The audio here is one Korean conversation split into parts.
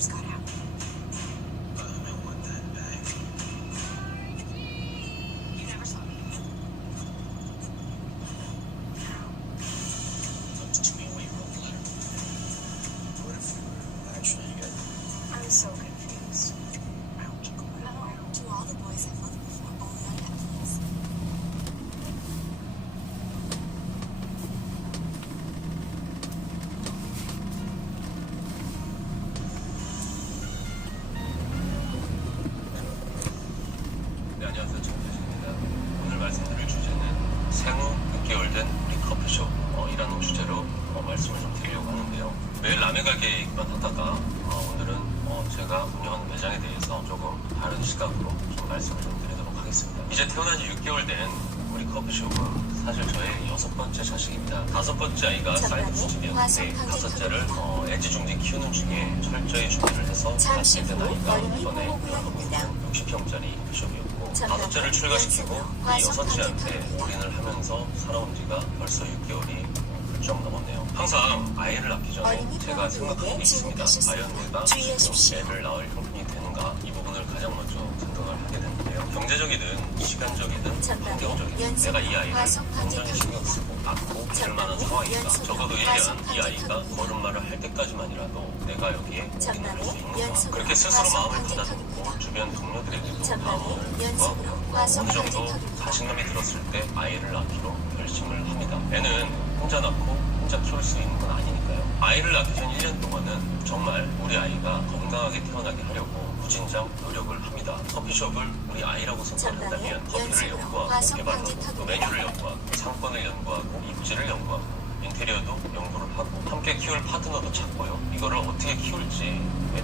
wires got out. I want that back. You never saw me. Talk to me when you wrote the letter. What if you were actually good? I'm so confused. To all the boys I've loved before, only on Netflix. 네, 안녕하세요. 정태진입니다. 오늘 말씀드릴 주제는 생후 6개월 된 우리 커피숍이라는 주제로 말씀을 좀 드리려고 하는데요. 매일 남의 가게에 있기만 하다가 오늘은 제가 운영하는 매장에 대해서 조금 다른 시각으로 좀 말씀을 좀 드리도록 하겠습니다. 이제 태어난 지 6개월 된 우리 커피숍은 사실 저의 6번째 자식입니다. 5번째 아이가 사이드 수집이었는데 5째를 애지중지 키우는 중에 철저히 준비를 해서 잠시 낳게 된 후 아이가 어린이 이번에 보호구역입니다. 60평짜리 커피숍이었고 5째를 출가시키고 이 6째한테 올인을 하면서 살아온 지가 벌써 6개월이 훌쩍 넘었네요. 항상 아이를 낳기 전에 제가 생각하고 있습니다. 과연 내가 애를 낳을 형편이 되는가? 이 부분을 가장 먼저 생각을 하게 되는데요. 경제적이든 시간적이든 환경적이든 내가 이 아이를 굉장히 신경 쓰고 낳고 기를 만한 상황인가? 적어도 1년 이 아이가 걸음마를 할 때까지만이라도 내가 여기에 올인할 수 있는가? 그렇게 스스로 마음을 가다듬고 주변 동료들에게도 마음을 구하고 어느 정도 자신감이 들었을 때 아이를 낳기로 결심을 합니다. 애는 혼자 낳고 혼자 키울 수 있는 건 아니니까요. 아이를 낳기 전 1년 동안은 정말 우리 아이가 건강하게 태어나게 하려고 무진장 노력을 합니다. 커피숍을 우리 아이라고 생각을 한다면 커피를 연구하고 개발하고 또 메뉴를 연구하고 상권을 연구하고 입지를 연구하고 인테리어도 연구를 하고 함께 키울 파트너도 찾고요. 이거를 어떻게 키울지에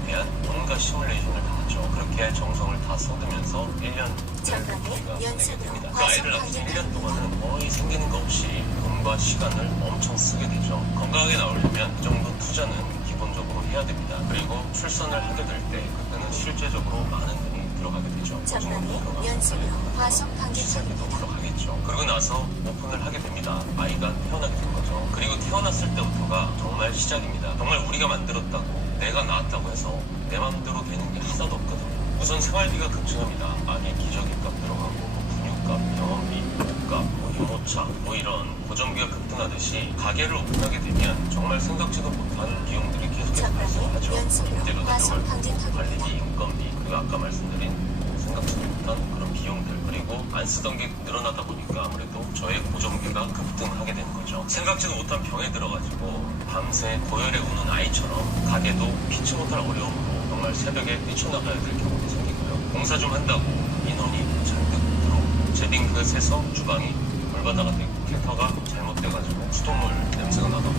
대한 온갖 시뮬레이션을 다 하죠. 그렇게 정성을 다 쏟으면서 1년을 우리가 보내게 됩니다. 그 아이를 낳기 전 1년 동안은 거의 생기는 거 없이 돈과 시간을 엄청 쓰게 되죠. 건강하게 나오려면 이 정도 투자는 기본적으로 해야 됩니다. 그리고 출산을 하게 될 때 그때는 실제적으로 많은 돈이 들어가게 되죠. 전남의 연수로 화성 시작해도 관계탑입니다. 들어가겠죠. 그러고 나서 오픈을 하게 됩니다. 아이가 태어나게 된 거죠. 그리고 태어났을 때부터가 정말 시작입니다. 정말 우리가 만들었다고 내가 낳았다고 해서 내 마음대로 되는 게 하나도 없거든요. 우선 생활비가 급증합니다. 아기 기저귀값 들어가고 분유값, 병원비, 옷값, 유모차 이런 고정비가 급등하듯이 가게를 오픈하게 되면 정말 생각지도 못한 비용들이 계속해서 발생하죠. 임대료도 들어가고 관리비, 인건비 그리고 아까 말씀드린 생각지도 못한 그런 비용들 그리고 안 쓰던 게 늘어나다 보니까 아무래도 저의 고정비가 급등하게 되는 거죠. 생각지도 못한 병에 들어가지고 밤새 고열에 우는 아이처럼 가게도 피치 못할 어려움으로 정말 새벽에 뛰쳐나가야 될 경우도 생기고요. 공사 좀 한다고 인원이 잔뜩 들어오고 제빙 그릇에서 주방이 물바다가 되고 필터가 잘못돼가지고 수돗물 냄새가 나다고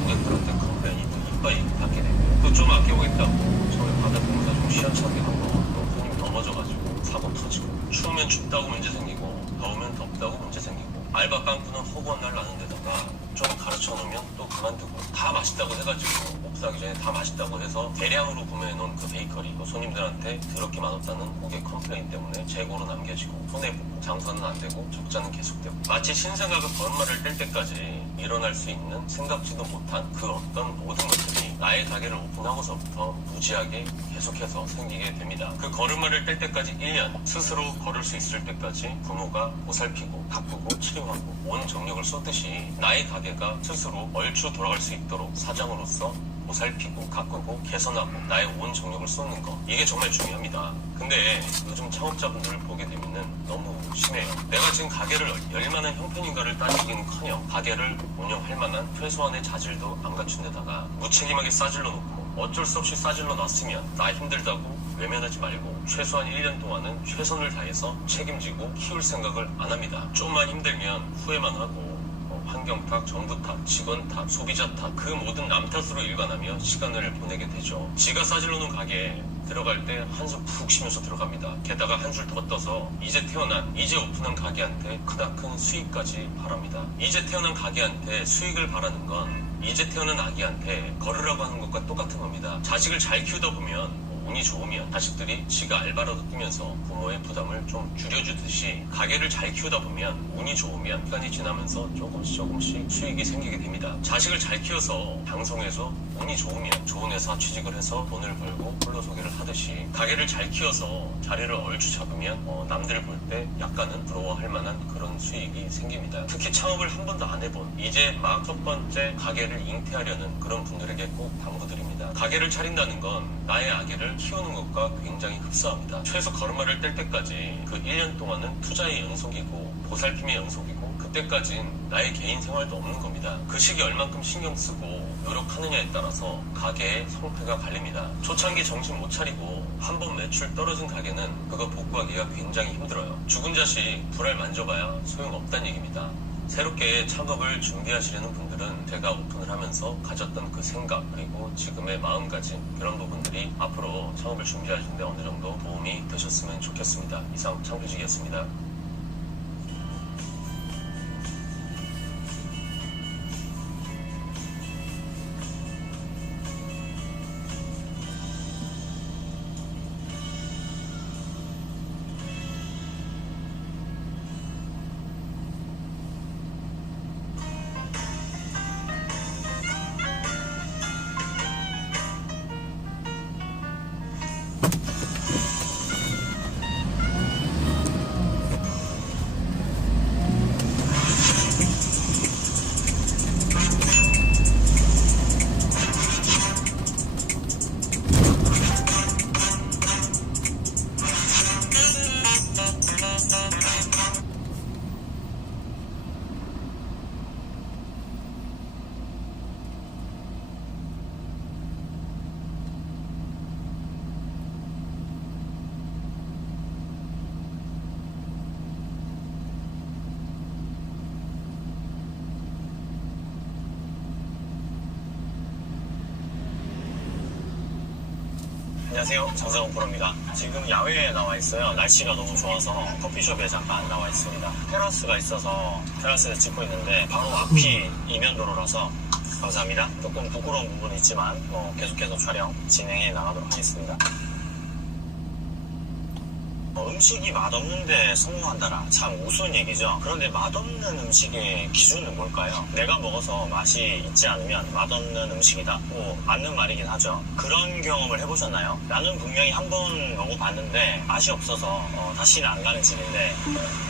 고객들한테 컴플레인이 또 이빠이 받게 되고 또 좀 아껴보겠다고 처음에 바다 공사 좀 시원찮게 하고 또 손님 넘어져가지고 사고 터지고 추우면 춥다고 문제 생기고 더우면 덥다고 문제 생기고 알바 빵꾸는 허구한 날 나는 데다가 좀 가르쳐 놓으면 또 그만두고 다 맛있다고 해가지고 복사하기 전에 다 맛있다고 해서 대량으로 구매해놓은 그 베이커리 손님들한테 더럽게 맛없다는 고객 컴플레인 때문에 재고로 남겨지고 손해보고 장사는 안 되고 적자는 계속되고 마치 신생아가 걸음마를 뗄 때까지 일어날 수 있는 생각지도 못한 그 어떤 모든 것들이 나의 가게를 오픈하고서부터 무지하게 계속해서 생기게 됩니다. 그 걸음마를 뗄 때까지 1년 스스로 걸을 수 있을 때까지 부모가 보살피고 가꾸고 치료하고 온 정력을 쏟듯이 나의 가게가 스스로 얼추 돌아갈 수 있도록 사장으로서 보살피고 가꾸고 개선하고 나의 온 정력을 쏟는 거 이게 정말 중요합니다. 근데 요즘 창업자분들을 보게 되면은 너무 심해요. 내가 지금 가게를 열 만한 형편인가를 따지기는커녕 가게를 운영할 만한 최소한의 자질도 안 갖춘 데다가 무책임하게 싸질러 놓고 어쩔 수 없이 싸질러 놨으면 나 힘들다고 외면하지 말고 최소한 1년 동안은 최선을 다해서 책임지고 키울 생각을 안 합니다. 좀만 힘들면 후회만 하고 환경 탓, 정부 탓, 직원 탓, 소비자 탓, 그 모든 남 탓으로 일관하며 시간을 보내게 되죠. 지가 싸질러 놓은 가게에 들어갈 때 한숨 푹 쉬면서 들어갑니다. 게다가 한술 더 떠서 이제 태어난, 이제 오픈한 가게한테 크나큰 수익까지 바랍니다. 이제 태어난 가게한테 수익을 바라는 건 이제 태어난 아기한테 걸으라고 하는 것과 똑같은 겁니다. 자식을 잘 키우다 보면 운이 좋으면 자식들이 지가 알바라도 뛰면서 부모의 부담을 좀 줄여주듯이 가게를 잘 키우다 보면 운이 좋으면 시간이 지나면서 조금씩 수익이 생기게 됩니다. 자식을 잘 키워서 방송에서 운이 좋으면 좋은 회사 취직을 해서 돈을 벌고 홀로서기를 하듯이 가게를 잘 키워서 자리를 얼추 잡으면 남들 볼 때 약간은 부러워할 만한 그런 수익이 생깁니다. 특히 창업을 한 번도 안 해본 이제 막 첫 번째 가게를 잉태하려는 그런 분들에게 꼭 당부드립니다. 가게를 차린다는 건 나의 아기를 키우는 것과 굉장히 흡사합니다. 최소 걸음마를 뗄 때까지 그 1년 동안은 투자의 연속이고 보살핌의 연속이고 그때까진 나의 개인 생활도 없는 겁니다. 그 시기 얼만큼 신경 쓰고 노력하느냐에 따라서 가게의 성패가 갈립니다. 초창기 정신 못 차리고 한 번 매출 떨어진 가게는 그거 복구하기가 굉장히 힘들어요. 죽은 자식 불알 만져봐야 소용없다는 얘기입니다. 새롭게 창업을 준비하시려는 분들은 제가 오픈을 하면서 가졌던 그 생각 그리고 지금의 마음가짐 그런 부분들이 앞으로 창업을 준비하시는데 어느 정도 도움이 되셨으면 좋겠습니다. 이상 창규직이었습니다. 안녕하세요, 장상훈 프로입니다. 지금 야외에 나와 있어요. 날씨가 너무 좋아서 커피숍에 잠깐 나와 있습니다. 테라스가 있어서 테라스에서 찍고 있는데 바로 앞이 이면도로라서 감사합니다. 조금 부끄러운 부분은 있지만 계속해서 촬영 진행해 나가도록 하겠습니다. 음식이 맛없는데 성공한다라 참 우스운 얘기죠. 그런데 맛없는 음식의 기준은 뭘까요? 내가 먹어서 맛이 있지 않으면 맛없는 음식이다. 맞는 말이긴 하죠. 그런 경험을 해보셨나요? 나는 분명히 한 번 먹어봤는데 맛이 없어서 다시는 안 가는 집인데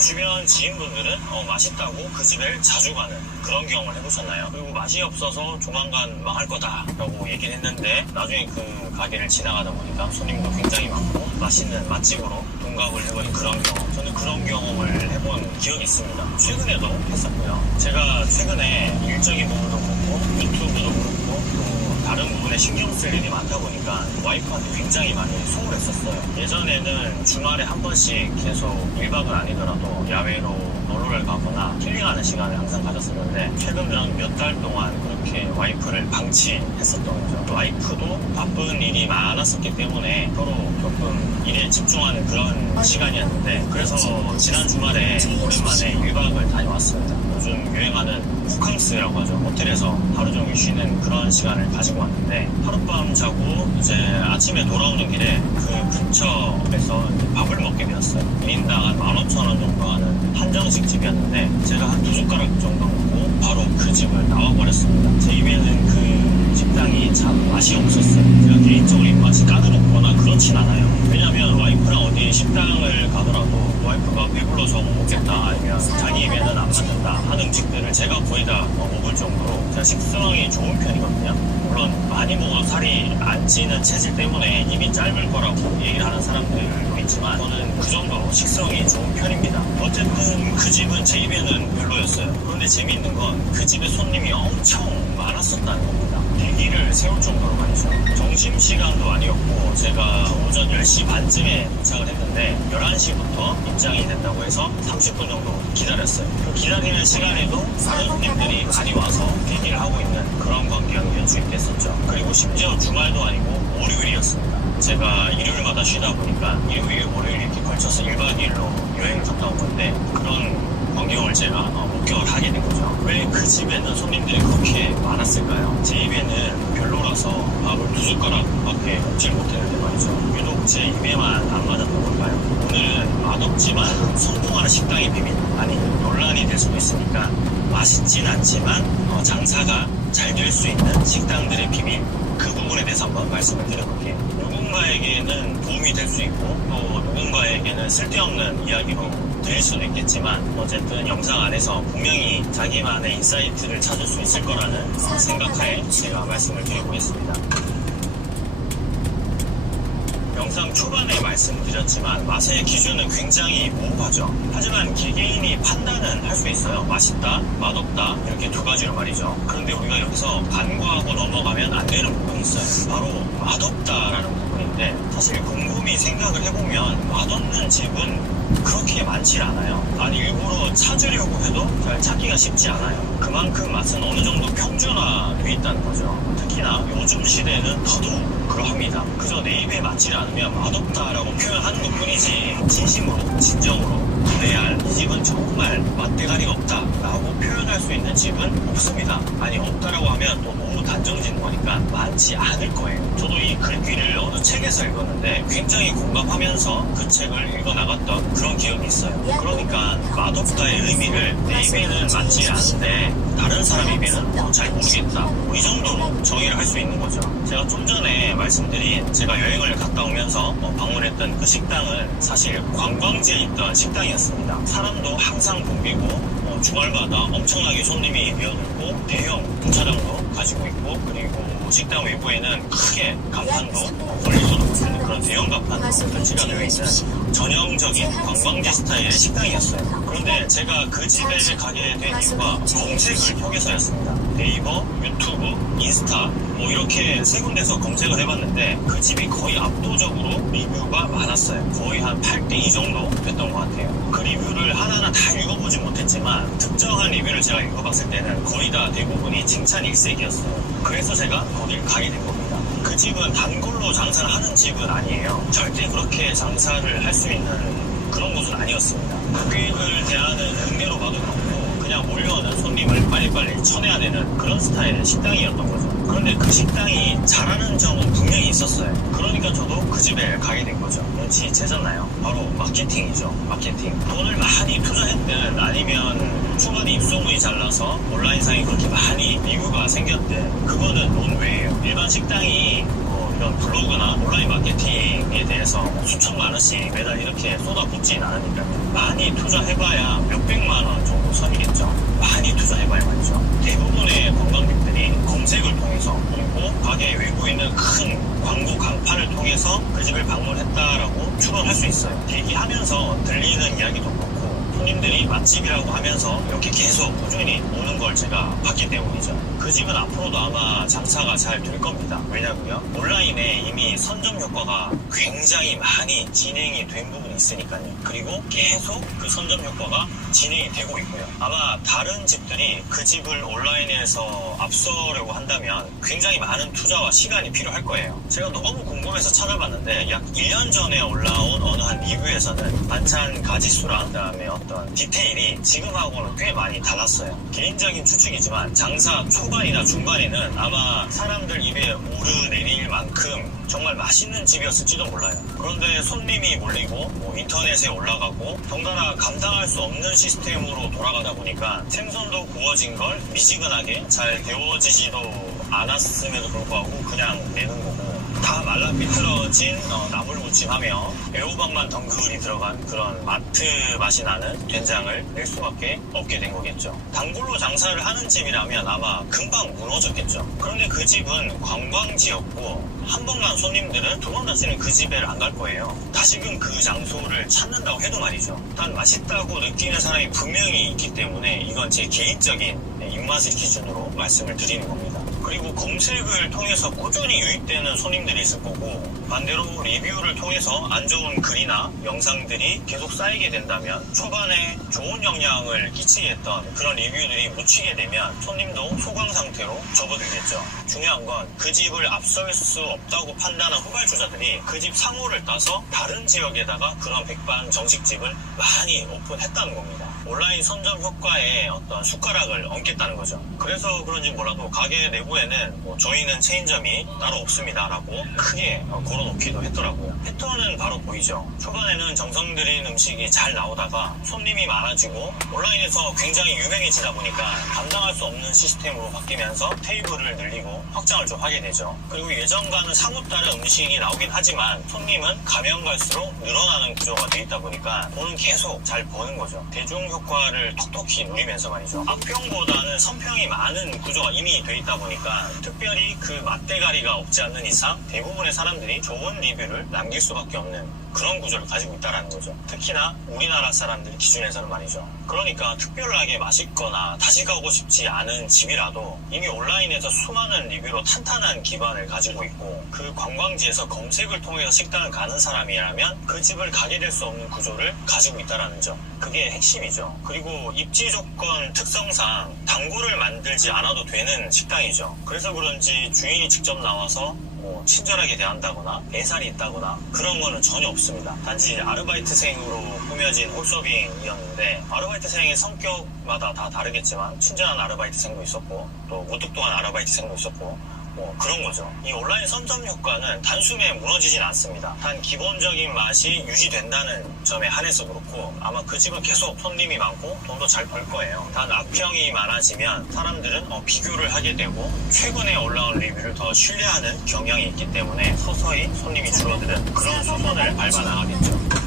주변 지인분들은 맛있다고 그 집에 자주 가는 그런 경험을 해보셨나요? 그리고 맛이 없어서 조만간 망할 거다 라고 얘기를 했는데 나중에 그 가게를 지나가다 보니까 손님도 굉장히 많고 맛있는 맛집으로 동갑을 해버린 그런 경험. 저는 그런 경험을 해본 기억이 있습니다. 최근에도 했었고요. 제가 최근에 일적인 부분도 그렇고 유튜브도 그렇고 또 다른 부분에 신경 쓸 일이 많다 보니까 와이프한테 굉장히 많이 소홀했었어요. 예전에는 주말에 한 번씩 계속 1박은 아니더라도 야외로 놀러를 가거나 힐링하는 시간을 항상 가졌었는데 최근 들은 몇 달 동안 그렇게 와이프를 방치했었던 거죠. 와이프도 바쁜 일이 많았었기 때문에 서로 조금 일에 집중하는 그런 시간이었는데 그래서 지난 주말에 오랜만에 1박을 다녀왔습니다. 요즘 유행하는 호캉스라고 하죠. 호텔에서 하루 종일 쉬는 그런 시간을 가지고 왔는데 하룻밤 자고 이제 아침에 돌아오는 길에 그 근처에서 밥을 먹게 되었어요. 1인당 한 15,000원 정도 하는 한정식 집이었는데 제가 한 2숟가락 정도 먹고 바로 그 집을 나와버렸습니다. 제 입에는 그 식당이 참 맛이 없었어요. 제가 개인적으로 입맛이 까다롭거나 그렇진 않아요. 왜냐면 와이프랑 어디 식당을 가더라도 와이프가 배불러서 못 먹겠다 아니면 자기 입에는 안 맞는다 하는 음식들을 제가 거의 다 먹을 정도로 제가 식성이 좋은 편이거든요. 물론 많이 먹어도 살이 안 찌는 체질 때문에 입이 짧을 거라고 얘기를 하는 사람들도 있지만 저는 그 정도로 식성이 좋은 편입니다. 어쨌든 그 집은 제 입에는 별로였어요. 그런데 재미있는 건 그 집에 손님이 엄청 많았었다는 겁니다. 대기를 세울 정도로 많죠. 점심시간도 아니었고 제가 오전 10시 반쯤에 도착을 했는데 11시부터 입장이 된다고 해서 30분 정도 기다렸어요. 그 기다리는 시간에도 다른 손님들이 많이 와서 대기를 하고 있는 그런 광경이 연출됐었죠. 그리고 심지어 주말도 아니고 월요일이었습니다. 제가 일요일마다 쉬다 보니까 일요일, 월요일 이렇게 걸쳐서 1박 2일로 여행을 갔다 온 건데 그런 광경을 제가 목격을 하게 된 거죠. 왜 그 집에는 손님들이 그렇게 많았을까요? 제 입에는 별로라서 밥을 2숟가락밖에 먹질 못했는데 말이죠. 거죠. 유독 제 입에만 안 맞았던 걸까요? 오늘은 맛없지만 성공하는 식당의 비밀, 아니 논란이 될 수도 있으니까 맛있진 않지만 장사가 잘 될 수 있는 식당들의 비밀, 그 부분에 대해서 한번 말씀을 드려볼게요. 누군가에게는 도움이 될 수 있고 또 누군가에게는 쓸데없는 이야기로 들릴 수도 있겠지만 어쨌든 영상 안에서 분명히 자기만의 인사이트를 찾을 수 있을 거라는 생각하에 제가 말씀을 드려보겠습니다. 영상 초반에 말씀드렸지만 맛의 기준은 굉장히 모호하죠. 하지만 개개인이 판단은 할 수 있어요. 맛있다, 맛없다 이렇게 두 가지로 말이죠. 그런데 우리가 여기서 간과하고 넘어가면 안 되는 부분이 있어요. 바로 맛없다라는 부분인데 사실 곰곰이 생각을 해보면 맛없는 집은 그렇게 많지 않아요. 아니 일부러 찾으려고 해도 잘 찾기가 쉽지 않아요. 그만큼 맛은 어느 정도 평준화되어 있다는 거죠. 특히나 요즘 시대는 더더욱 그러합니다. 그저 내 입에 맞지 않으면 맛없다라고 표현하는 것 뿐이지 진심으로 진정으로 레알 이 집은 정말 맛대가리가 없다라고 표현할 수 있는 집은 없습니다. 아니 없다라고 하면 또 너무 단정짓는 거니까 많지 않을 거예요. 저도 이 글귀를 어느 책에서 읽었는데 굉장히 공감하면서 그 책을 읽어나갔던 그런 기억이 있어요. 그러니까 맛없다의 의미를 내 입에는 맞지 않는데 다른 사람 입에는 잘 모르겠다, 이 정도로 정의를 할 수 있는 거죠. 제가 좀 전에 말씀드린 제가 여행을 갔다 오면서 방문했던 그 식당은 사실 관광지에 있던 식당이었습니다. 사람도 항상 붐비고 주말마다 엄청나게 손님이 미어들고 대형 주차장도 가지고 있고 그리고 식당 외부에는 크게 간판도 걸려서 높은 그런 대형 간판도 설치가 되어 있는 전형적인 관광지 스타일의 식당이었어요. 그런데 제가 그 집에 가게 된 이유가 검색을 통해서였습니다. 네이버, 유튜브, 인스타 이렇게 세 군데서 검색을 해봤는데 그 집이 거의 압도적으로 리뷰가 많았어요. 거의 한 8대2 정도 됐던 것 같아요. 그 리뷰를 하나하나 다 읽어보진 못했지만 특정한 리뷰를 제가 읽어봤을 때는 거의 다 대부분이 칭찬 일색이었어요. 그래서 제가 거길 가게 된 겁니다. 그 집은 단골로 장사를 하는 집은 아니에요. 절대 그렇게 장사를 할 수 있는 그런 곳은 아니었습니다. 고객을 대하는 응대로 봐도 그렇고 그냥 몰려오는 손님을 빨리빨리 쳐내야 되는 그런 스타일의 식당이었던 거죠. 그런데 그 식당이 잘하는 점은 분명히 있었어요. 그러니까 저도 그 집에 가게 된 거죠. 눈치 채셨나요? 바로 마케팅이죠. 마케팅. 돈을 많이 투자했든 아니면 초반에 입소문이 잘 나서 온라인상에 그렇게 많이 리뷰가 생겼대. 그거는 논외예요. 일반 식당이 이런 블로그나 온라인 마케팅에 대해서 수천만 원씩 매달 이렇게 쏟아붓진 않으니까요. 많이 투자해봐야 몇백만 원 정도 선이겠죠. 많이 투자해봐야 말이죠. 대부분의 관광객들이 검색을 통해서 그리고 가게 외부에 있는 큰 광고 강판을 통해서 그 집을 방문했다라고 추론할 수 있어요. 얘기하면서 들리는 이야기도 그렇고 손님들이 맛집이라고 하면서 이렇게 계속 꾸준히 오는 걸 제가 봤기 때문이죠. 그 집은 앞으로도 아마 장사가 잘 될 겁니다. 왜냐고요? 온라인에 이미 선점 효과가 굉장히 많이 진행이 된 부분이 있으니까요. 그리고 계속 그 선점 효과가 진행이 되고 있고요. 아마 다른 집들이 그 집을 온라인에서 앞서려고 한다면 굉장히 많은 투자와 시간이 필요할 거예요. 제가 너무 궁금해서 찾아봤는데 약 1년 전에 올라온 어느 한 리뷰에서는 반찬 가지수랑 그다음에 어떤 디테일이 지금하고는 꽤 많이 달랐어요. 개인적인 추측이지만 장사 초반이나 중반에는 아마 사람들 입에 오르내릴 만큼 정말 맛있는 집이었을지도 몰라요. 그런데 손님이 몰리고 인터넷에 올라가고 덩달아 감당할 수 없는 시스템으로 돌아가다 보니까 생선도 구워진 걸 미지근하게 잘 데워지지도 않았음에도 불구하고 그냥 내는 거고 다 말라 비틀어진 나물무침하며 애호박만 덩그리 들어간 그런 마트 맛이 나는 된장을 낼 수밖에 없게 된 거겠죠. 단골로 장사를 하는 집이라면 아마 금방 무너졌겠죠. 그런데 그 집은 관광지였고 한 번만 손님들은 두 번 다시는 그 집에 안 갈 거예요. 다시금 그 장소를 찾는다고 해도 말이죠. 단 맛있다고 느끼는 사람이 분명히 있기 때문에 이건 제 개인적인 입맛을 기준으로 말씀을 드리는 겁니다. 그리고 검색을 통해서 꾸준히 유입되는 손님들이 있을 거고 반대로 리뷰를 통해서 안 좋은 글이나 영상들이 계속 쌓이게 된다면 초반에 좋은 영향을 끼치게 했던 그런 리뷰들이 묻히게 되면 손님도 소강 상태로 접어들겠죠. 중요한 건 그 집을 앞설 수 없다고 판단한 후발주자들이 그 집 상호를 따서 다른 지역에다가 그런 백반 정식집을 많이 오픈했다는 겁니다. 온라인 선점 효과에 어떤 숟가락을 얹겠다는 거죠. 그래서 그런지 몰라도 가게 내부에는 뭐 저희는 체인점이 따로 없습니다 라고 크게 걸어놓기도 했더라고요. 패턴은 바로 보이죠. 초반에는 정성 들인 음식이 잘 나오다가 손님이 많아지고 온라인에서 굉장히 유명해지다 보니까 감당할 수 없는 시스템으로 바뀌면서 테이블을 늘리고 확장을 좀 하게 되죠. 그리고 예전과는 사뭇 다른 음식이 나오긴 하지만 손님은 가면 갈수록 늘어나는 구조가 돼 있다 보니까 돈은 계속 잘 버는 거죠. 대중 효과를 톡톡히 누리면서 말이죠. 악평보다는 선평이 많은 구조가 이미 돼 있다 보니까 특별히 그 맛대가리가 없지 않는 이상 대부분의 사람들이 좋은 리뷰를 남길 수밖에 없는 그런 구조를 가지고 있다는 거죠. 특히나 우리나라 사람들 기준에서는 말이죠. 그러니까 특별하게 맛있거나 다시 가고 싶지 않은 집이라도 이미 온라인에서 수많은 리뷰로 탄탄한 기반을 가지고 있고 그 관광지에서 검색을 통해서 식당을 가는 사람이라면 그 집을 가게 될 수 없는 구조를 가지고 있다는 점. 그게 핵심이죠. 그리고 입지 조건 특성상 단골을 만들지 않아도 되는 식당이죠. 그래서 그런지 주인이 직접 나와서 친절하게 대한다거나 애살이 있다거나 그런 거는 전혀 없습니다. 단지 아르바이트생으로 꾸며진 홀서빙이었는데 아르바이트생의 성격마다 다 다르겠지만 친절한 아르바이트생도 있었고 또 무뚝뚝한 아르바이트생도 있었고 그런 거죠. 이 온라인 선점 효과는 단숨에 무너지진 않습니다. 단 기본적인 맛이 유지된다는 점에 한해서 그렇고 아마 그 집은 계속 손님이 많고 돈도 잘 벌 거예요. 단 악평이 많아지면 사람들은 비교를 하게 되고 최근에 올라온 리뷰를 더 신뢰하는 경향이 있기 때문에 서서히 손님이 줄어드는 그런 수순을 밟아 나가겠죠.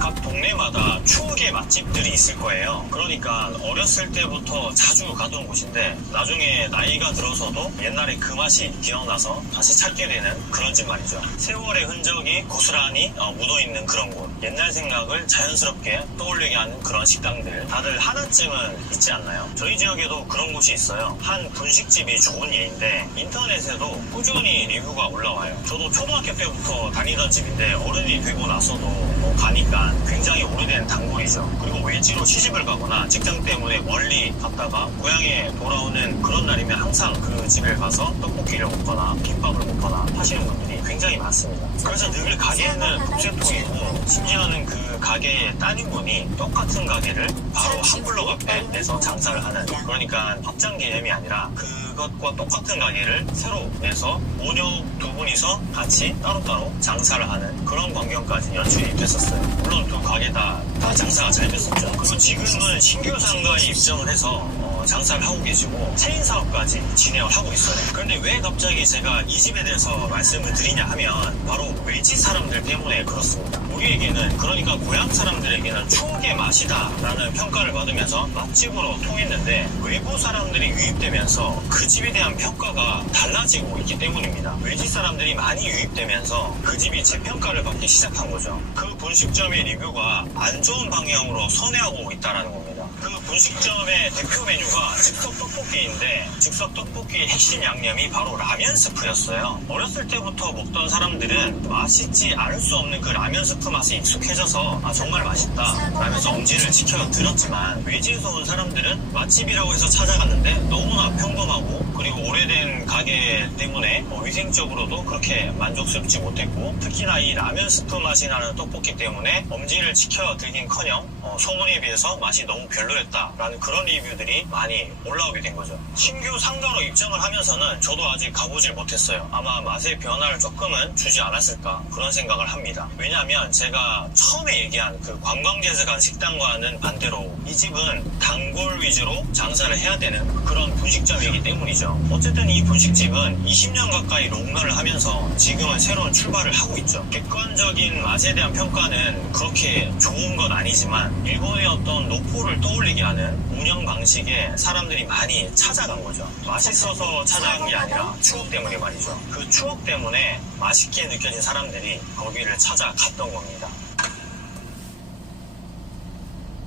각 동네마다 추억의 맛집들이 있을 거예요. 그러니까 어렸을 때부터 자주 가던 곳인데 나중에 나이가 들어서도 옛날에 그 맛이 기억나서 다시 찾게 되는 그런 집 말이죠. 세월의 흔적이 고스란히 묻어있는 그런 곳. 옛날 생각을 자연스럽게 떠올리게 하는 그런 식당들. 다들 하나쯤은 있지 않나요? 저희 지역에도 그런 곳이 있어요. 한 분식집이 좋은 예인데 인터넷에도 꾸준히 리뷰가 올라와요. 저도 초등학교 때부터 다니던 집인데 어른이 되고 나서도 가니까 굉장히 오래된 단골이죠. 그리고 외지로 시집을 가거나 직장 때문에 멀리 갔다가 고향에 돌아오는 그런 날이면 항상 그 집에 가서 떡볶이를 먹거나 김밥을 먹거나 하시는 분들이 굉장히 많습니다. 그래서 늘 가게는 북새통이고 심지어는 그 가게의 따님분이 똑같은 가게를 바로 한 블록 앞에 내서 장사를 하는, 그러니까 확장 개념이 아니라 그것과 똑같은 가게를 새로 내서 모녀 두 분이서 같이 따로따로 장사를 하는 그런 광경까지 연출이 됐었어요. 물론 두 가게 다 장사가 잘 됐었죠. 그리고 지금은 신규 상가에 입점을 해서 장사를 하고 계시고 체인 사업까지 진행을 하고 있어요. 그런데 왜 갑자기 제가 이 집에 대해서 말씀을 드리냐 하면 바로 외지 사람들 때문에 그렇습니다. 우리에게는, 그러니까 고향 사람들에게는 추억의 맛이다 라는 평가를 받으면서 맛집으로 통했는데 외부 사람들이 유입되면서 그 집에 대한 평가가 달라지고 있기 때문입니다. 외지 사람들이 많이 유입되면서 그 집이 재평가를 받기 시작한 거죠. 그 분식점의 리뷰가 안 좋은 방향으로 선회하고 있다는 겁니다. 그 분식점의 대표 메뉴가 즉석 떡볶이인데 즉석 떡볶이의 핵심 양념이 바로 라면 스프였어요. 어렸을 때부터 먹던 사람들은 맛있지 않을 수 없는 그 라면 스프 맛에 익숙해져서 정말 맛있다 라면서 엄지를 지켜 들었지만 외지에서 온 사람들은 맛집이라고 해서 찾아갔는데 너무나 평범하고 그리고 오래된 가게 때문에 위생적으로도 그렇게 만족스럽지 못했고 특히나 이 라면 스프 맛이 나는 떡볶이 때문에 엄지를 지켜 들긴커녕 소문에 비해서 맛이 너무 별로였다라는 그런 리뷰들이 많이 올라오게 된 거죠. 신규 상가로 입점을 하면서는 저도 아직 가보질 못했어요. 아마 맛의 변화를 조금은 주지 않았을까 그런 생각을 합니다. 왜냐하면 제가 처음에 얘기한 그 관광지에서 간 식당과는 반대로 이 집은 단골 위주로 장사를 해야 되는 그런 분식점이기 때문이죠. 어쨌든 이 분식집은 20년 가까이 롱런을 하면서 지금은 새로운 출발을 하고 있죠. 객관적인 맛에 대한 평가는 그렇게 좋은 건 아니지만 일본의 어떤 노포를 떠올리게 하는 운영 방식에 사람들이 많이 찾아간 거죠. 맛있어서 찾아간 게 아니라 추억 때문에 말이죠. 그 추억 때문에 맛있게 느껴진 사람들이 거기를 찾아갔던 겁니다.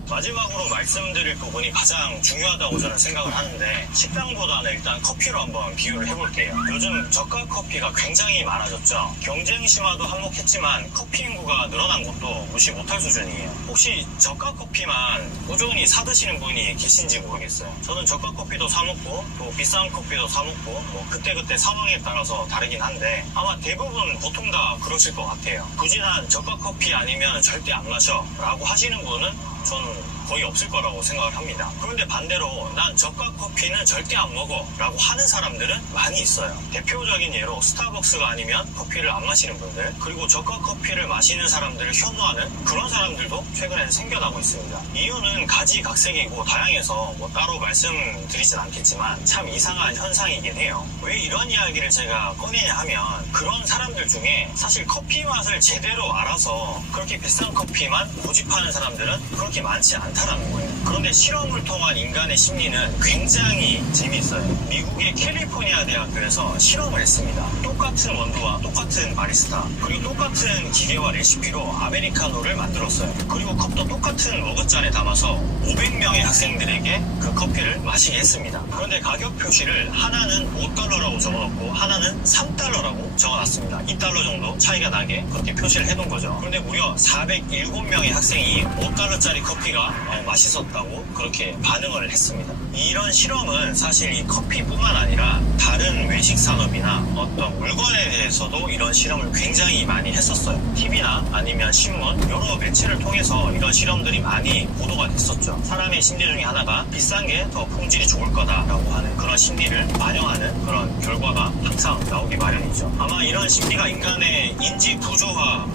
마지막으로 말씀드릴 부분이 가장 중요하다고 저는 생각을 하는데, 식당보다는 일단 커피로 한번 비유를 해볼게요. 요즘 저가 커피가 굉장히 많아졌죠. 경쟁 심화도 한몫했지만 커피 인구가 늘어난 것도 무시 못할 수준이에요. 혹시 저가 커피만 꾸준히 사드시는 분이 계신지 모르겠어요. 저는 저가 커피도 사먹고 또 비싼 커피도 사먹고 뭐 그때그때 상황에 따라서 다르긴 한데, 아마 대부분 보통 다 그러실 것 같아요. 굳이 난 저가 커피 아니면 절대 안 마셔 라고 하시는 분은 저는 거의 없을 거라고 생각을 합니다. 그런데 반대로 난 저가 커피는 절대 안 먹어 라고 하는 사람들은 많이 있어요. 대표적인 예로 스타벅스가 아니면 커피를 안 마시는 분들, 그리고 저가 커피를 마시는 사람들을 혐오하는 그런 사람들도 최근에 생겨나고 있습니다. 이유는 가지각색이고 다양해서 뭐 따로 말씀드리진 않겠지만 참 이상한 현상이긴 해요. 왜 이런 이야기를 제가 꺼내냐 하면, 그런 사람들 중에 사실 커피 맛을 제대로 알아서 그렇게 비싼 커피만 고집하는 사람들은 그렇게 많지 않다라는 거예요. 그런데 실험을 통한 인간의 심리는 굉장히 재미있어요. 미국의 캘리포니아 대학교에서 실험을 했습니다. 똑같은 원두와 똑같은 바리스타, 그리고 똑같은 기계와 레시피로 아메리카노를 만들었어요. 그리고 컵도 똑같은 머그잔에 담아서 500명의 학생들에게 그 커피를 마시게 했습니다. 그런데 가격 표시를 하나는 $5라고 적어놓고 하나는 $3라고 적어놨습니다. $2 정도 차이가 나게 그렇게 표시를 해놓은 거죠. 그런데 무려 407명의 학생이 $5짜리 커피가 맛있었다고 그렇게 반응을 했습니다. 이런 실험은 사실 이 커피뿐만 아니라 다른 외식 산업이나 어떤 물건에 대해서도 이런 실험을 굉장히 많이 했었어요. TV나 아니면 신문, 여러 매체를 통해서 이런 실험들이 많이 보도가 됐었죠. 사람의 심리 중에 하나가 비싼 게 더 품질이 좋을 거다라고 하는 그런 심리를 반영하는 그런 결과가 항상 나오기 마련이죠. 아마 이런 심리가 인간의 인지 부조화,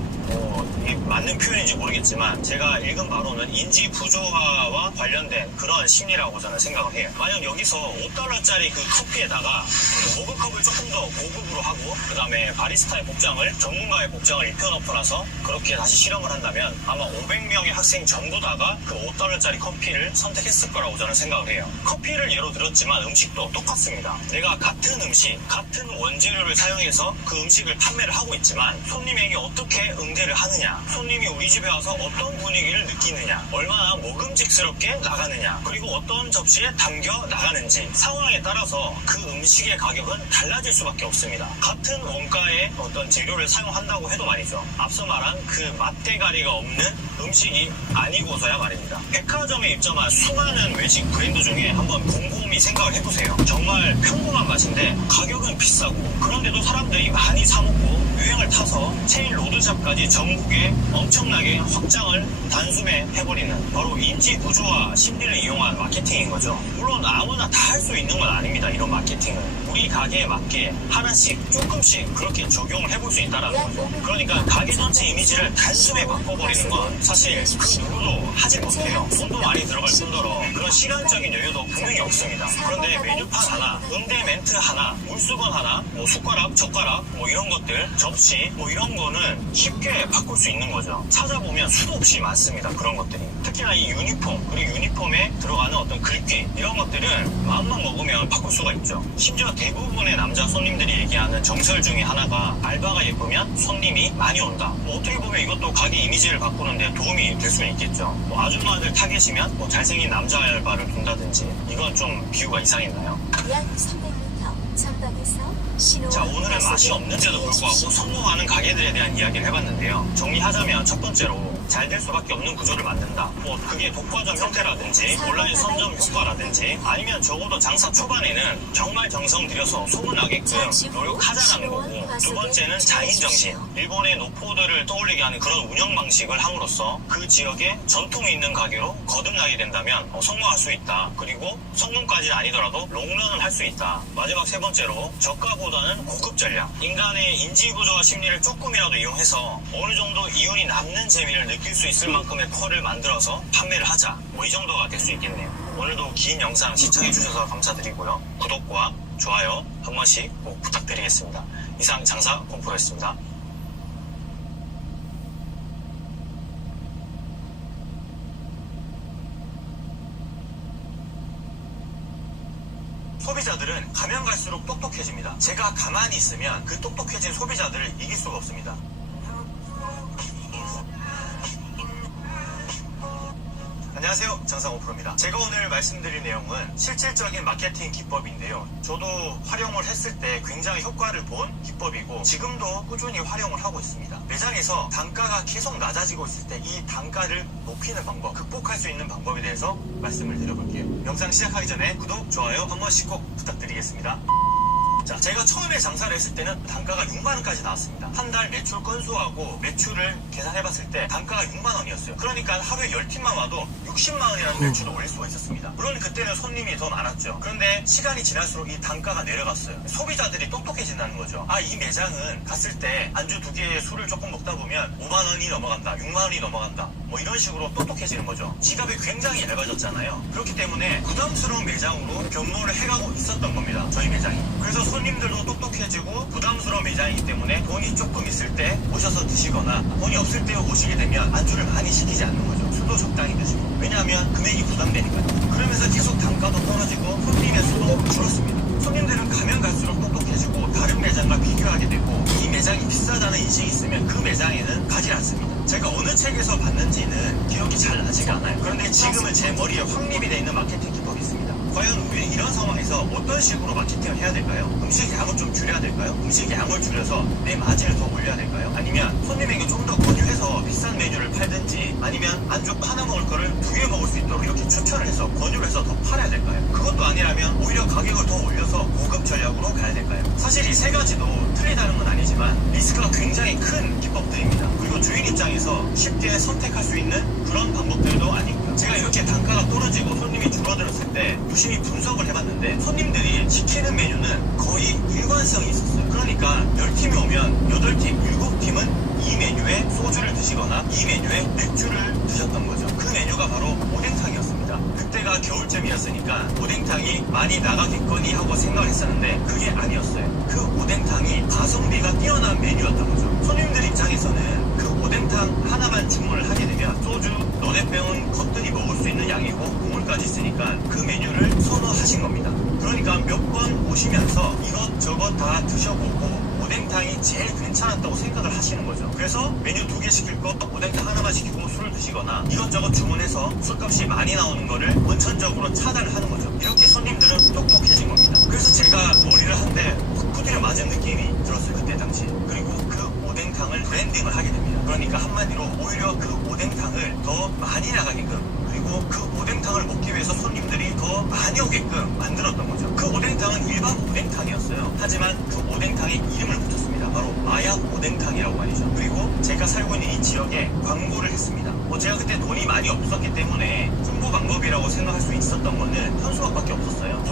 이게 맞는 표현인지 모르겠지만 제가 읽은 바로는 인지 부조화와 관련된 그런 심리라고 저는 생각을 해요. 만약 여기서 $5짜리 그 커피에다가 머그컵을 조금 더 고급으로 하고 그 다음에 바리스타의 복장을, 전문가의 복장을 입혀놓고 나서 그렇게 다시 실험을 한다면 아마 500명의 학생 전부 다가 그 $5짜리 커피를 선택했을 거라고 저는 생각을 해요. 커피를 예로 들었지만 음식도 똑같습니다. 내가 같은 음식, 같은 원재료를 사용해서 그 음식을 판매를 하고 있지만 손님에게 어떻게 응대를 하느냐, 손님이 우리 집에 와서 어떤 분위기를 느끼느냐, 얼마나 먹음직스럽게 나가느냐, 그리고 어떤 접시에 담겨 나가는지 상황에 따라서 그 음식의 가격은 달라질 수밖에 없습니다. 같은 원가의 어떤 재료를 사용한다고 해도 말이죠. 앞서 말한 그 맛대가리가 없는 음식이 아니고서야 말입니다. 백화점에 입점한 수많은 외식 브랜드 중에 한번 곰곰이 생각을 해보세요. 정말 평범한 맛인데 가격은 비싸고, 그런데도 사람들이 많이 사먹고 유행을 타서 체인 로드샵까지 전국에 엄청나게 확장을 단숨에 해버리는, 바로 인지 부조화 심리를 이용한 마케팅인 거죠. 물론 아무나 다 할 수 있는 건 아닙니다. 이런 마케팅을 우리 가게에 맞게 하나씩 조금씩 그렇게 적용을 해볼 수 있다는 거죠. 그러니까 가게 전체 이미지를 단숨에 바꿔버리는 건 사실 그 누구도 하지 못해요. 돈도 많이 들어갈 뿐더러 그런 시간적인 여유도 분명히 없습니다. 그런데 메뉴판 하나, 응대 멘트 하나, 물수건 하나, 뭐 숟가락, 젓가락, 뭐 이런 것들, 접시, 뭐 이런 거는 쉽게 바꿀 수 있는 거죠. 찾아보면 수도 없이 많습니다. 그런 것들이. 특히나 이 유니폼, 그리고 유니폼에 들어가는 어떤 글귀, 이런 것들은 마음만 먹으면 바꿀 수가 있죠. 심지어 대부분의 남자 손님들이 얘기하는 정설 중에 하나가 알바가 예쁘면 손님이 많이 온다. 뭐 어떻게 보면 이것도 가게 이미지를 바꾸는데 도움이 될 수는 있겠죠. 뭐 아줌마들 타겟이면 뭐 잘생긴 남자 알바를 둔다든지, 이건 좀 비유가 이상했나요? 약 300m 전방에서 신호. 자, 오늘은 맛이 없는데도 불구하고 성공하는 가게들에 대한 이야기를 해봤는데요. 정리하자면 첫 번째로 잘 될 수밖에 없는 구조를 만든다. 뭐 그게 독과점 형태라든지 온라인 선점 효과라든지, 아니면 적어도 장사 초반에는 정말 정성 들여서 소문나게끔 노력하자라는 거고, 두 번째는 장인정신, 일본의 노포들을 떠올리게 하는 그런 운영 방식을 함으로써 그 지역에 전통이 있는 가게로 거듭나게 된다면 성공할 수 있다. 그리고 성공까지는 아니더라도 롱런을 할 수 있다. 마지막 세 번째로 저가보다는 고급 전략, 인간의 인지부조화 심리를 조금이라도 이용해서 어느 정도 이윤이 남는 재미를 느낄 수 있을 만큼의 퀄을 만들어서 판매를 하자. 뭐 이 정도가 될 수 있겠네요. 오늘도 긴 영상 시청해주셔서 감사드리고요. 구독과 좋아요 한 번씩 꼭 부탁드리겠습니다. 이상 장사 공프로였습니다. 소비자들은 가면 갈수록 똑똑해집니다. 제가 가만히 있으면 그 똑똑해진 소비자들을 이길 수가 없습니다. 안녕하세요, 장상호 프로입니다. 제가 오늘 말씀드릴 내용은 실질적인 마케팅 기법인데요. 저도 활용을 했을 때 굉장히 효과를 본 기법이고 지금도 꾸준히 활용을 하고 있습니다. 매장에서 단가가 계속 낮아지고 있을 때 이 단가를 높이는 방법, 극복할 수 있는 방법에 대해서 말씀을 드려볼게요. 영상 시작하기 전에 구독, 좋아요 한 번씩 꼭 부탁드리겠습니다. 자, 제가 처음에 장사를 했을 때는 단가가 6만원까지 나왔습니다. 한 달 매출 건수하고 매출을 계산해봤을 때 단가가 6만원이었어요. 그러니까 하루에 10팀만 와도 60만원이라는 매출을 올릴 수가 있었습니다. 물론 그때는 손님이 더 많았죠. 그런데 시간이 지날수록 이 단가가 내려갔어요. 소비자들이 똑똑해진다는 거죠. 아, 이 매장은 갔을 때 안주 2개의 술을 조금 먹다 보면 5만원이 넘어간다, 6만원이 넘어간다, 뭐 이런 식으로 똑똑해지는 거죠. 지갑이 굉장히 얇아졌잖아요. 그렇기 때문에 부담스러운 매장으로 변모를 해가고 있었던 겁니다, 저희 매장이. 그래서 손님들도 똑똑해지고 부담스러운 매장이기 때문에 돈이 조금 있을 때 오셔서 드시거나 돈이 없을 때 오시게 되면 안주를 많이 시키지 않는 거죠. 술도 적당히 드시고. 왜냐하면 금액이 부담되니까요. 그러면서 계속 단가도 떨어지고 손님의 수도 줄었습니다. 손님들은 가면 갈수록 똑똑해지고 다른 매장과 비교하게 되고 이 매장이 비싸다는 인식이 있으면 그 매장에는 가지 않습니다. 제가 어느 책에서 봤는지는 기억이 잘 나지가 않아요. 그런데 지금은 제 머리에 확립이 되어 있는 마케팅 기법이 있습니다. 과연 우리는 이런 상황에서 어떤 식으로 마케팅을 해야 될까요? 음식 양을 좀 줄여야 될까요? 음식 양을 줄여서 내 마진을 더 올려야 될까요? 아니면 손님에게 좀 더 권유해서 비싼 메뉴를 팔든지 아니면 안주 하나 먹을 거를 2개 먹을 수 있도록 이렇게 추천을 해서 권유를 해서 더 팔아야 될까요? 그것도 아니라면 오히려 가격을 더 올려서 고급 전략으로 가야 될까요? 사실 이 세 가지도 틀리다는 건 아니지만 리스크가 굉장히 큰 기법들입니다. 그리고 주인 입장에서 쉽게 선택할 수 있는 그런 방법들도 아니고요. 제가 이렇게 단가가 떨어지고 손님이 줄어들었을 때 유심히 분석을 해봤는데 손님들이 시키는 메뉴는 거의 일관성이 있었어요. 그러니까 10팀이 오면 8팀, 7팀은 이 메뉴에 소주를 드시거나 이 메뉴에 맥주를 드셨던 거죠. 그 메뉴가 바로 오뎅탕이었습니다. 그때가 겨울쯤이었으니까 오뎅탕이 많이 나가겠거니 하고 생각을 했었는데 그게 아니었어요. 그 오뎅탕이 가성비가 뛰어난 메뉴였던 거죠. 손님들 입장에서는 그 오뎅탕 하나만 주문을 하게 되면 소주 너네 병은 거뜬히 먹을 수 있는 양이고 국물까지 있으니까 그 메뉴를 선호하신 겁니다. 그러니까 몇 번 오시면서 이것저것 다 드셔보고 오뎅탕이 제일 괜찮았다고 생각을 하시는 거죠. 그래서 메뉴 2개 시킬 거 오뎅탕 하나만 시키고 술을 드시거나 이것저것 주문해서 술값이 많이 나오는 거를 원천적으로 차단을 하는 거죠. 이렇게 손님들은 똑똑해진 겁니다. 그래서 제가 머리를 한 대 훅 두드려 맞은 느낌이 들었어요, 그때 당시. 그리고 그 오뎅탕을 브랜딩을 하게 됩니다. 그러니까 한마디로 오히려 그 오뎅탕을 더 많이 나가게끔 그리고 그 오뎅탕을 먹기 위해서 손님들이 더 많이 오게끔 만들었던 거죠. 그 오뎅탕은 일반 오뎅탕이었어요. 하지만 그 오뎅탕에 이름을 붙였습니다. 바로 마약 오뎅탕이라고 말이죠. 그리고 제가 살고 있는 이 지역에 광고를 했습니다. 제가 그때 돈이 많이 없었기 때문에 홍보 방법이라고 생각할 수 있었던 거는 현수막밖에 없었어요.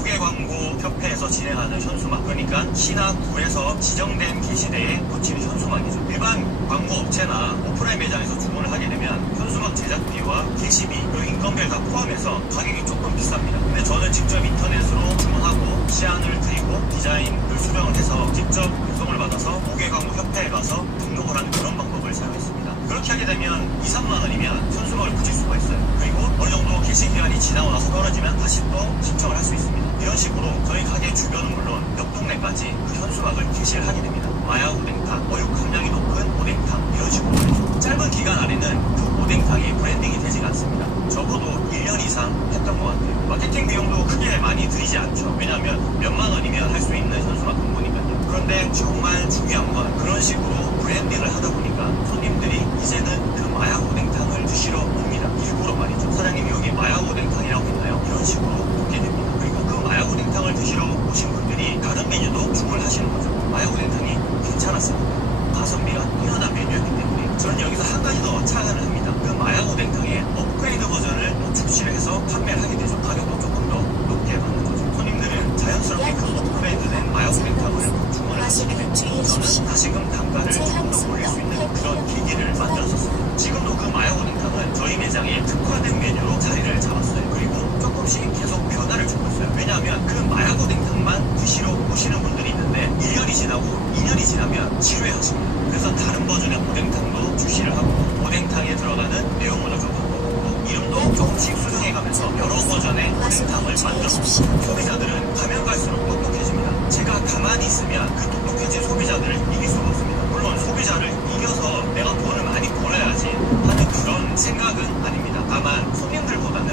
고객광고협회에서 진행하는 현수막, 그러니까 시나 구에서 지정된 게시대에 붙이는 현수막이죠. 일반 광고 업체나 오프라인 매장에서 주문을 하게 되면 현수막 제작비와 게시비 그리고 인건비를 다 포함해서 가격이 조금 비쌉니다. 근데 저는 직접 인터넷으로 주문하고 시안을 드리고 디자인을 수정을 해서 직접 배송을 받아서 고객광고협회에 가서 등록을 하는 그런 방법을 사용했습니다. 그렇게 하게 되면 2, 3만 원이면 현수막을 붙일 수가 있어요. 그리고 어느 정도 게시기간이 지나고 나서 떨어지면 다시 또 신청을 할 수 있습니다. 이런 식으로 저희 가게 주변은 물론 옆 동네까지 그 현수막을 게시를 하게 됩니다. 마약 오뎅탕, 어육 함량이 높은 오뎅탕 이런 식으로 말이죠. 짧은 기간 안에는 그 오뎅탕이 브랜딩이 되지가 않습니다. 적어도 1년 이상 했던 것 같아요. 마케팅 비용도 크게 많이 들이지 않죠. 왜냐하면 몇만 원이면 할 수 있는 현수막 광고니까요. 그런데 정말 중요한 건 그런 식으로 브랜딩을 하다 보니까 손님들이 이제는 그 마약 오뎅탕을 드시러 옵니다. 일부러 말이죠. 사장님 여기 마약 오뎅탕이라고 있나요? 이런 식으로 묻게 됩니다. 그리고 그 마약 오뎅탕을 드시러 오신 분들이 다른 메뉴도 주문하시는 거죠. 마약 오뎅탕이 괜찮았습니다. 가성비가 뛰어난 메뉴였기 때문에 저는 여기서 한 가지 더 착안을 합니다. 그 마약 오뎅탕의 업그레이드 버전을 출시를 해서 판매를 하게 되죠. 가격도 조금 더 높게 받는 거죠. 손님들은 자연스럽게 그 업그레이드된 마약 오뎅탕을 주문을 하시게 되면 저는 다시금 단가를 조금 더 올릴 수 있는 그런 계기를 만들었었어요. 지금도 그 마약 오뎅탕은 저희 매장에 특화된 메뉴로 자리를 잡았어요. 그리고 조금씩 계속 변화를 주고 있어요. 왜냐하면 그 마약 오뎅탕만 드시러 오시는 분들이 있는데 1년이 지나고 2년이 지나면 지루해하십니다. 그래서 다른 버전의 오뎅탕도 출시를 하고 오뎅탕에 들어가는 내용물도 좀 바꾸고 이름도 조금씩 수정해가면서 여러 버전의 오뎅탕을 만들었습니다. 소비자들은 가면 갈수록 똑똑해집니다. 제가 가만히 있으면 그 똑똑해진 소비자들을 이길 수가 없습니다. 물론 소비자를 이겨서 내가 돈을 많이 벌어야지 하는 그런 생각은 아닙니다. 다만 손님들보다는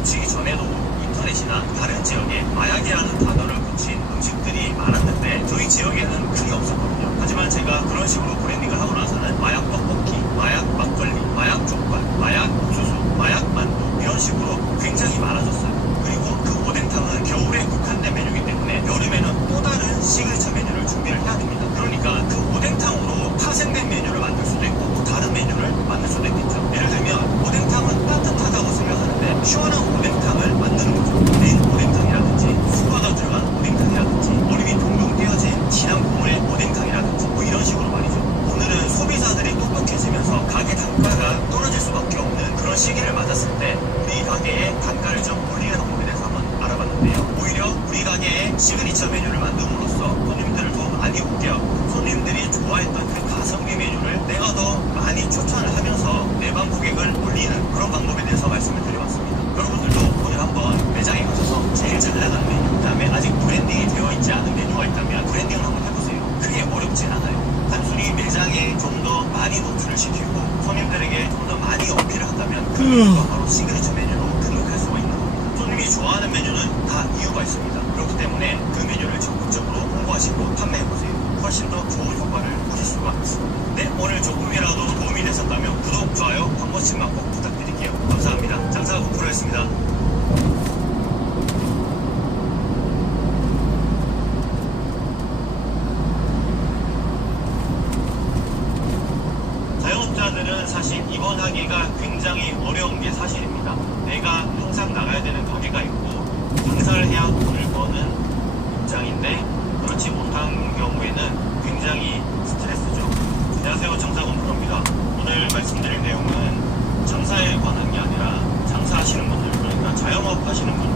붙이기 전에도 인터넷이나 다른 지역에 마약이라는 단어를 붙인 음식들이 많았는데 저희 지역에는 크게 없었거든요. 하지만 제가 그런 식으로 브랜딩을 하고 나서는 마약 떡볶이, 마약 막걸리, 마약 족발, 마약 옥수수, 마약 만두 이런 식으로 굉장히 많아졌어요. 그리고 그 오뎅탕은 겨울에 국한된 메뉴이기 때문에 여름에는 또 다른 시그니처 메뉴를 준비를 해야 됩니다. 그러니까 그 오뎅탕으로 파생된 메뉴를 만들 수도 있고 뭐 다른 메뉴를 만들 수도 있겠죠. 예를 들면 오뎅탕은 따뜻하다고 생각하는데 시원한 오뎅탕을 만드는 거죠. 린 오뎅탕이라든지 수박가 들어간 오뎅탕이라든지 얼음이 동동 띄어진 진한 국물의 오뎅탕이라든지 뭐 이런 식으로 말이죠. 오늘은 소비자들이 똑똑해지면서 가게 단가가 떨어질 수밖에 없는 그런 시기를 맞았을 때 우리 가게의 단가를 좀 올리는 방법에 대해서 한번 알아봤는데요. 오히려 우리 가게의 시그니처 메뉴를 만듦으로써 손님들을 더 많이 오게 하고 손님들이 좋아했던 그 가성비 메뉴를 내가 더 많이 추천을 하면서 내방 고객을 올리는 그런 방법에 대해서 말씀을 드려봤습니다. 여러분들도 오늘 한번 매장에 가셔서 제일 잘 나가는 메뉴, 그 다음에 아직 브랜딩이 되어 있지 않은 메뉴가 있다면 브랜딩을 한번 해보세요. 크게 어렵진 않아요. 단순히 매장에 좀 더 많이 노출을 시키고 손님들에게 좀 더 많이 어필을 한다면 그 메뉴가 바로 시그니처 메뉴로 등록할 수가 있는 겁니다. 손님이 좋아하는 메뉴는 다 이유가 있습니다. 그렇기 때문에 그 메뉴를 적극적으로 홍보하시고 판매해보세요. 훨씬 더 좋은 효과를 보실 수가 있습니다. 네, 오늘 조금이라도 도움이 되셨다면 구독, 좋아요 한 번씩만 꼭 부탁드릴게요. 감사합니다. 장사가 9%였습니다. 자영업자들은 사실 입원하기가 굉장히 어려운 게 사실입니다. 내가 항상 나가야 되는 가게가 있고 장사를 해야 돈을 버는 입장인데 그렇지 못한 경우에는 굉장히 스트레스죠. 안녕하세요, 장사건프로입니다. 오늘 말씀드릴 내용은 장사에 관한 게 아니라 장사하시는 분들, 그러니까 자영업 하시는 분들